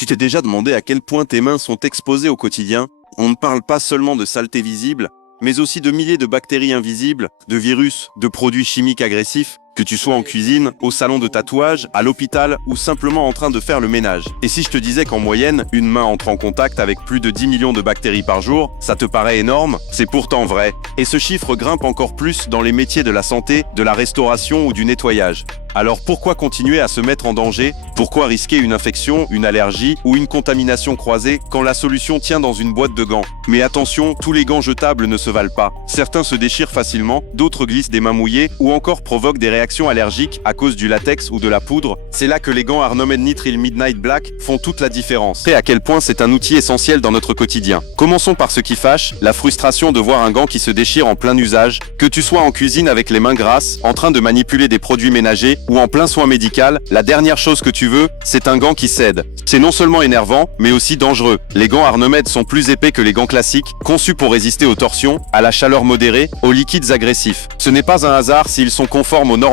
Tu t'es déjà demandé à quel point tes mains sont exposées au quotidien? On ne parle pas seulement de saleté visible, mais aussi de milliers de bactéries invisibles, de virus, de produits chimiques agressifs, que tu sois en cuisine, au salon de tatouage, à l'hôpital ou simplement en train de faire le ménage. Et si je te disais qu'en moyenne, une main entre en contact avec plus de 10 millions de bactéries par jour, ça te paraît énorme? C'est pourtant vrai. Et ce chiffre grimpe encore plus dans les métiers de la santé, de la restauration ou du nettoyage. Alors pourquoi continuer à se mettre en danger? Pourquoi risquer une infection, une allergie ou une contamination croisée quand la solution tient dans une boîte de gants? Mais attention, tous les gants jetables ne se valent pas. Certains se déchirent facilement, d'autres glissent des mains mouillées ou encore provoquent des réactions allergiques à cause du latex ou de la poudre. C'est là que les gants Arnomed Nitril Midnight Black font toute la différence. Et à quel point c'est un outil essentiel dans notre quotidien. Commençons par ce qui fâche, la frustration de voir un gant qui se déchire en plein usage, que tu sois en cuisine avec les mains grasses, en train de manipuler des produits ménagers ou en plein soin médical, la dernière chose que tu veux, c'est un gant qui cède. C'est non seulement énervant, mais aussi dangereux. Les gants Arnomed sont plus épais que les gants classiques, conçus pour résister aux torsions, à la chaleur modérée, aux liquides agressifs. Ce n'est pas un hasard s'ils sont conformes aux normes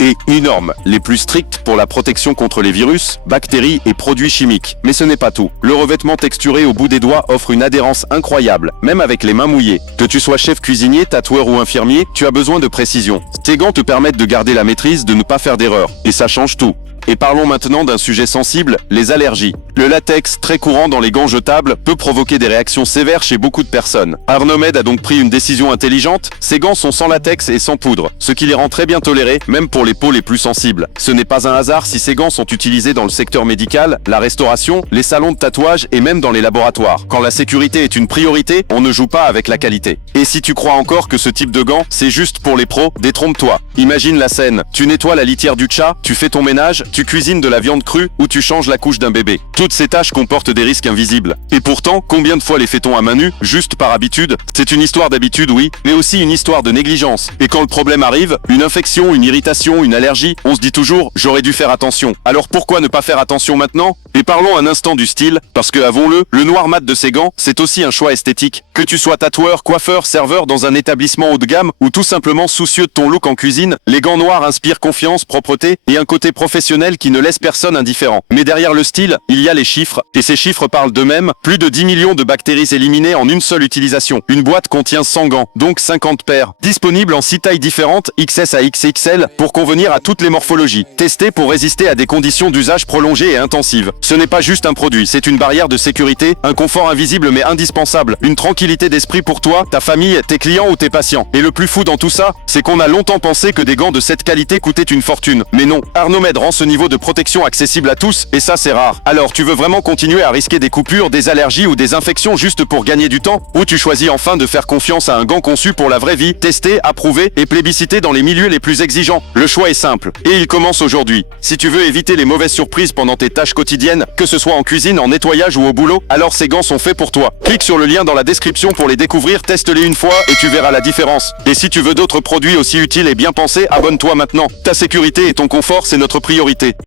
et une norme les plus strictes pour la protection contre les virus, bactéries et produits chimiques. Mais ce n'est pas tout. Le revêtement texturé au bout des doigts offre une adhérence incroyable, même avec les mains mouillées. Que tu sois chef cuisinier, tatoueur ou infirmier, tu as besoin de précision. Ces gants te permettent de garder la maîtrise, de ne pas faire d'erreur. Et ça change tout. Et parlons maintenant d'un sujet sensible, les allergies. Le latex, très courant dans les gants jetables, peut provoquer des réactions sévères chez beaucoup de personnes. Arnomed a donc pris une décision intelligente, ces gants sont sans latex et sans poudre, ce qui les rend très bien tolérés, même pour les peaux les plus sensibles. Ce n'est pas un hasard si ces gants sont utilisés dans le secteur médical, la restauration, les salons de tatouage et même dans les laboratoires. Quand la sécurité est une priorité, on ne joue pas avec la qualité. Et si tu crois encore que ce type de gants, c'est juste pour les pros, détrompe-toi. Imagine la scène, tu nettoies la litière du chat, tu fais ton ménage, tu cuisines de la viande crue ou tu changes la couche d'un bébé. Toutes ces tâches comportent des risques invisibles. Et pourtant, combien de fois les fait-on à main nue, juste par habitude? C'est une histoire d'habitude, oui, mais aussi une histoire de négligence. Et quand le problème arrive, une infection, une irritation, une allergie, on se dit toujours « j'aurais dû faire attention ». Alors pourquoi ne pas faire attention maintenant? Et parlons un instant du style, parce que, avouons-le, le noir mat de ces gants, c'est aussi un choix esthétique. Que tu sois tatoueur, coiffeur, serveur dans un établissement haut de gamme ou tout simplement soucieux de ton look en cuisine, les gants noirs inspirent confiance, propreté et un côté professionnel qui ne laisse personne indifférent. Mais derrière le style, il y a les chiffres, et ces chiffres parlent d'eux-mêmes. Plus de 10 millions de bactéries éliminées en une seule utilisation. Une boîte contient 100 gants, donc 50 paires. Disponibles en 6 tailles différentes, XS à XXL, pour convenir à toutes les morphologies. Testés pour résister à des conditions d'usage prolongées et intensives. Ce n'est pas juste un produit, c'est une barrière de sécurité, un confort invisible mais indispensable, une tranquillité d'esprit pour toi, ta famille, tes clients ou tes patients. Et le plus fou dans tout ça, c'est qu'on a longtemps pensé que des gants de cette qualité coûtaient une fortune. Mais non, Arnomed rend ce niveau de protection accessible à tous, et ça c'est rare. Alors tu veux vraiment continuer à risquer des coupures, des allergies ou des infections juste pour gagner du temps? Ou tu choisis enfin de faire confiance à un gant conçu pour la vraie vie, testé, approuvé et plébiscité dans les milieux les plus exigeants? Le choix est simple, et il commence aujourd'hui. Si tu veux éviter les mauvaises surprises pendant tes tâches quotidiennes, que ce soit en cuisine, en nettoyage ou au boulot, alors ces gants sont faits pour toi. Clique sur le lien dans la description pour les découvrir, teste-les une fois et tu verras la différence. Et si tu veux d'autres produits aussi utiles et bien pensés, abonne-toi maintenant. Ta sécurité et ton confort, c'est notre priorité.